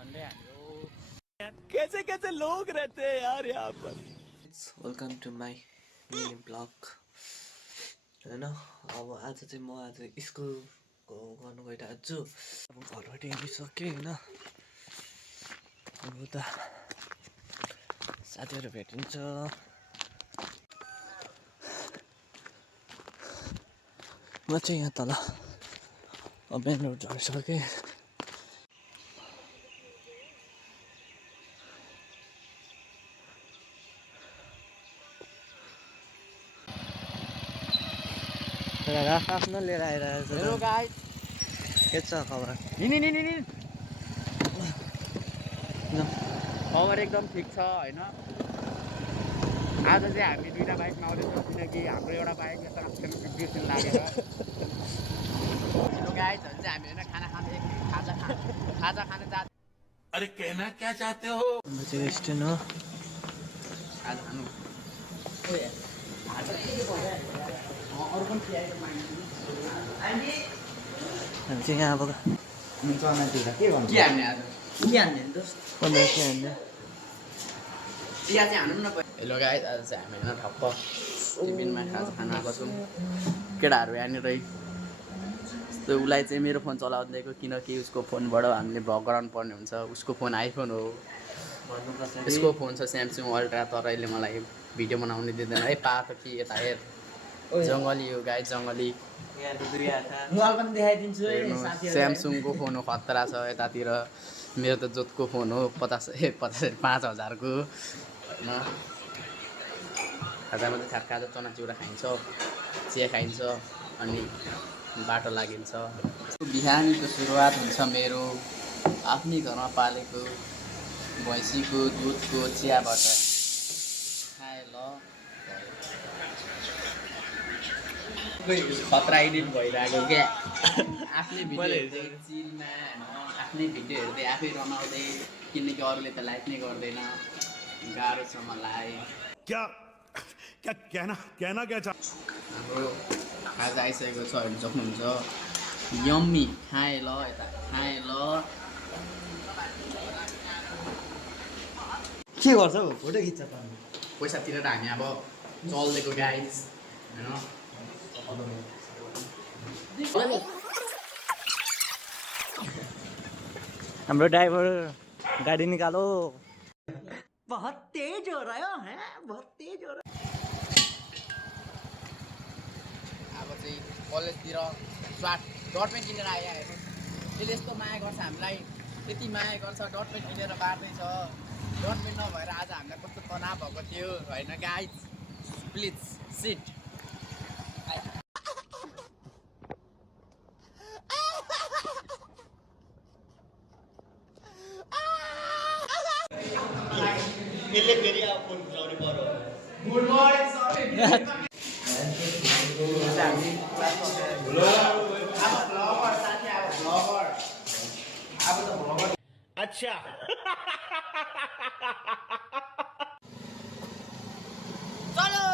झन्डै हामी कैसे कैसे लोग रहते हैं यार यहाँ पर। Welcome to my mini blog होइन। अब आज चाहिँ म आज स्कुलको गर्नु गइरहेको छु। अब घरबाट हिँडिसकेँ होइन। अब उता साथीहरू भेटिन्छ। म चाहिँ यहाँ तल मेन रोड झरिसकेँ। आफ्नो लिएर आइरहेको छ। हेलो गाइस, के छ खबर? नि खबर एकदम ठिक छ होइन। आज चाहिँ हामी दुईटा बाइकमा आउँदैछौँ किनकि हाम्रो एउटा बाइक बिर्सिन लागेर। हेलो गाइस, भने चाहिँ हामी होइन खाजा खान जा। अरे कहना क्या चाहते हो? म चाहिँ स्ट्यान्ड हो। खाजा खानु अरू पनि हामी चाहिँ यहाँ अब के हान्ने आज? के हान्ने दोस्त? के हान्ने? चिया चाहिँ हानौँ न। हेलो गाइस, आज चाहिँ हामी होइन ठप्प टिफिनमा खाजा खान आएको छौँ। केटाहरू यहाँनिर यस्तो उसलाई चाहिँ मेरो फोन चलाउनु दिएको किनकि उसको फोनबाट हामीले भ्लग गराउनु पर्ने हुन्छ। उसको फोन आइफोन हो, यसको फोन छ स्यामसङ अल्ट्रा, तर यसले मलाई भिडियो बनाउनु दिँदैन। है पा त कि यता हेर, जङ्गली हो गाइस, जङ्गली। मोबाइल पनि देखाइदिन्छु है हेर्नु, स्यामसङको फोन हो, खतरा छ। यतातिर मेरो त जोतको फोन हो, 5,000को होइन। खाजामा चाहिँ खाजा चनाचुरा खाइन्छ, चिया खाइन्छ, अनि बाटो लागिन्छ। बिहानीको सुरुवात हुन्छ मेरो आफ्नै घरमा पालेको भैँसीको दुधको चियाबाट। खाए ल खतरा एडिट भइरहेको क्या। आफ्नै भिडियो हेर्दै चिलमा होइन, आफ्नै भिडियो हेर्दै आफै रमाउँदै, किनकि अरूले त लाइक नै गर्दैन। गाह्रो छ मलाई। क्या क्या कहना क्या चाह? हाम्रो खाजा आइसकेको छ, हेर्नु सक्नुहुन्छ। यम्मी, खाए ल यता, खाए ल। के गर्छ हौ? फोटो खिच्छ पानी पैसा तिरेर हामी अब चल्दिएको गाइस होइन। हाम्रो ड्राइभर गाडी निकालो। बहुत तेज हो रहा है, बहुत तेज हो रहा है। अब चाहिँ कलेजतिर स्वाट डटपेन किनेर आयो हेर्नु। त्यसले यस्तो माया गर्छ हामीलाई, त्यति माया गर्छ, डटपेन किनेर बार्दैछ। डटपेन नभएर आज हामीलाई कस्तो तनाव भएको थियो होइन गाइस। Please seat. यसले फेरि अब फोन घुसाउने पर्यो। Good morning sir. हामी क्लासमा अब भ्लगर साथी, अब भ्लगर, अब त भ्लगर। अच्छा चलो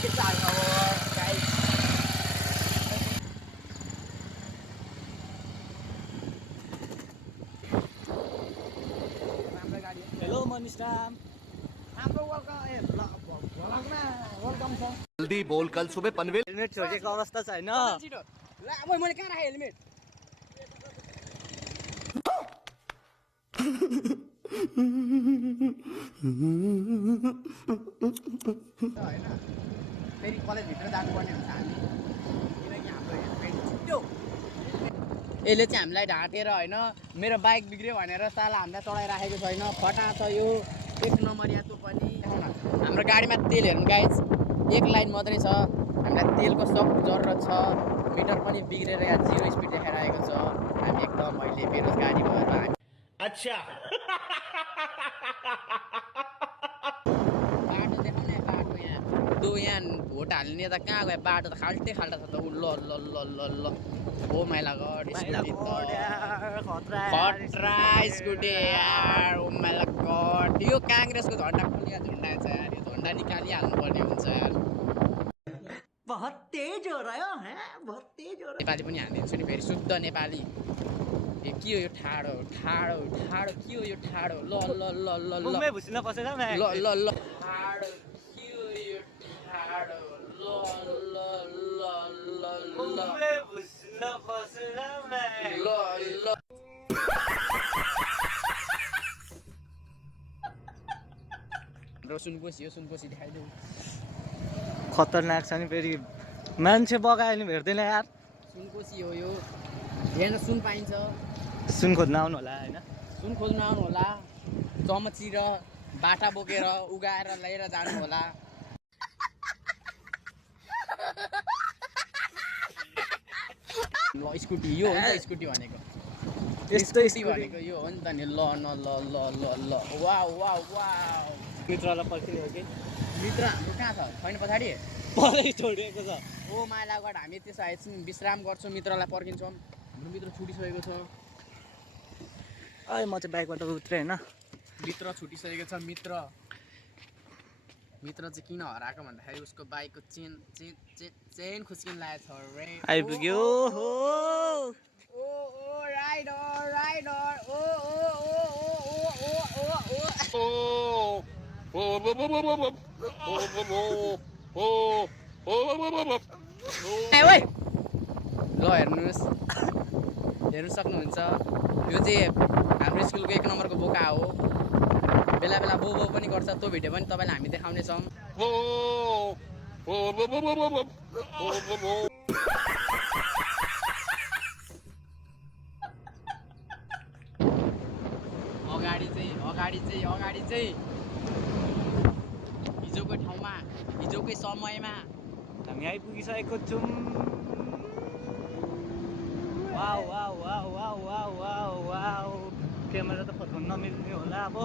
के चाल खबर गाइस? हेलो मनिष राम। हाम्रो वेलकम छ। जल्दी बोल, कल सुबह पनवेल। हेलमेट छोडेको अवस्था छैन। मैले कहाँ राखेँ हेलमेट? होइन, फेरि कलेजभित्र जानुपर्ने हुन्छ हामी, किनकि हाम्रो हेलमेट छुट्यो। यसले चाहिँ हामीलाई ढाँटेर होइन, मेरो बाइक बिग्रियो भनेर साला हामीलाई चढाइराखेको छैन। फटा छ यो, 1 नम्बर यातो पनि। हाम्रो गाडीमा तेल हेर्नु गाइस, 1 लाइन मात्रै छ। हामीलाई तेलको सख्त जरुरत छ। मिटर पनि बिग्रेर यहाँ 0 स्पिड देखाइरहेको छ। हामी एकदम अहिले बेरोजगारी भएर हामी अच्छा बाटो देखाउने बाटो यहाँ तँ यहाँ भोट हाल्ने त कहाँ गयो? बाटो त खाल्टे खाल्टा छ त। उ ल ल ल ल ल ओ माइला गड, स्कुटी त खतरा स्कुटी यार। ओ माइला गड, यो काङ्ग्रेसको झन्डा खुलिया झन्डा छ यार। यो झन्डा निकालिहाल्नु पर्ने हुन्छ यार। बहुत तेज हो रहा है बहुत तेज हो रहा नेपाली पनि हालिदिन्छु नि फेरि शुद्ध नेपाली ए के हो यो ठाडो ठाडो ठाडो के हो यो ठाडो ल ल ल ल ल मुखमै भुस्न पसेर ल ल ल ठाडो के हो यो ठाडो ल ल ल ल ल भुस्न पसेर ल ल र सुनकोसी देखाइदेऊ खतरनाक छ नि फेरि मान्छे बगायो नि भेट्दैन यार सुनकोसी हो यो हेर्न सुन पाइन्छ सुन खोज्न आउनु होला होइन सुन खोज्न आउनु होला चमची र बाटा बोकेर उगाएर लिएर जानु होला ल स्कुटी यो हो नि त स्कुटी भनेको यस्तो स्कुटी भनेको यो हो नि त नि ल न ल ल ल ल वाउ वाउ वाउ मित्रलाई पर्खिने हो कि मित्र हाम्रो कहाँ छ छैन पछाडि परै छोडिएको छ ओ माइलागढ हामी त्यसो एकछिन विश्राम गर्छौँ मित्रलाई पर्खिन्छौँ हाम्रो मित्र छुटिसकेको छ अहिले म चाहिँ बाइकबाट उत्रेँ होइन मित्र छुटिसकेको छ मित्र चाहिँ किन हराएको भन्दाखेरि उसको बाइकको चेन खुस्किन लागेको छ रे आइपुग्यो हो ओ ओ राइडर राइडर ओ ओ ओ ओ ओ ओ ओइ ल हेर्नुहोस् हेर्नु सक्नुहुन्छ यो चाहिँ हाम्रो स्कुलको 1 नम्बरको बोका हो बेला बेला बो पनि गर्छ त्यो भिडियो पनि तपाईँलाई हामी देखाउनेछौँ अगाडि चाहिँ हिजोको ठाउँमा हिजोकै समयमा हामी आइपुगिसकेको छौँ wow wow wow wow wow wow wow camera त फर्काउनु नमिल्ने होला अब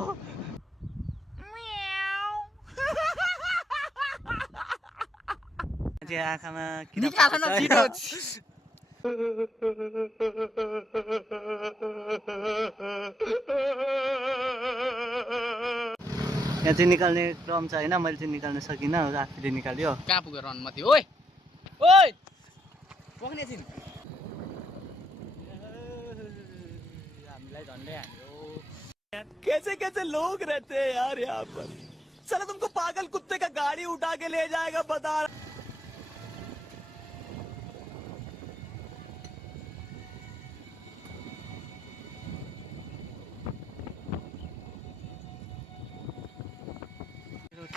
आँखामा निकाल्न छिटो यहाँ चाहिँ निकाल्ने क्रम छ होइन मैले चाहिँ निकाल्न सकिनँ आफूले निकाल्यो कहाँ पुग्यो रनमती ओइ ओइ पोख्ने छिन् हामीलाई झन्डै हान्यो कैसे कैसे लोग रहते हैं यार यहाँ पर चलो तुमको पागल कुत्ते का गाड़ी उठा के ले जाएगा बता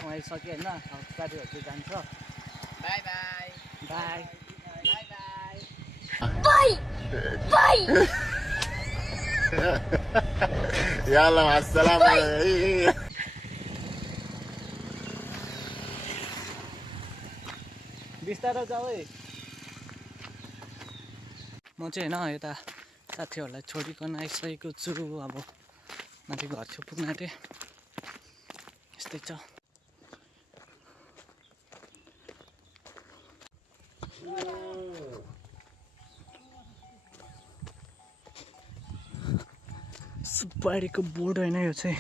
आइसक्यो होइन साथीहरू चाहिँ जान्छ bye bye bye bye bye يلا مع السلامة बिस्तारो जाऊ है म चाहिँ होइन यता साथीहरूलाई छोडिकन आइसकेको छु अब माथि घर छेउ पुग्न आँटेँ यस्तै छ सुपारीको बोर्ड होइन यो चाहिँ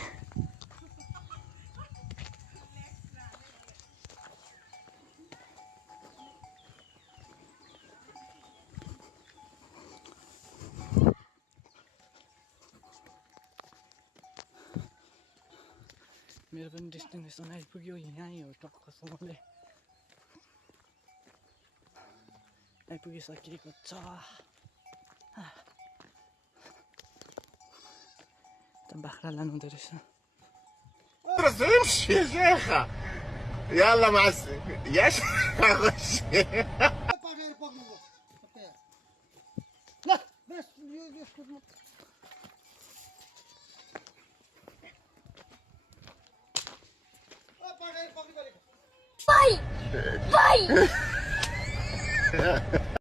मेरो पनि डेस्टिनेसन आइपुग्यो यहीँ हो टक्कसँगले आइपुगिसकेको छ बाख्रा लानु हुँदो रहेछ امشي يا شيخة يلا مع يا شيخة خش Bye! Bye!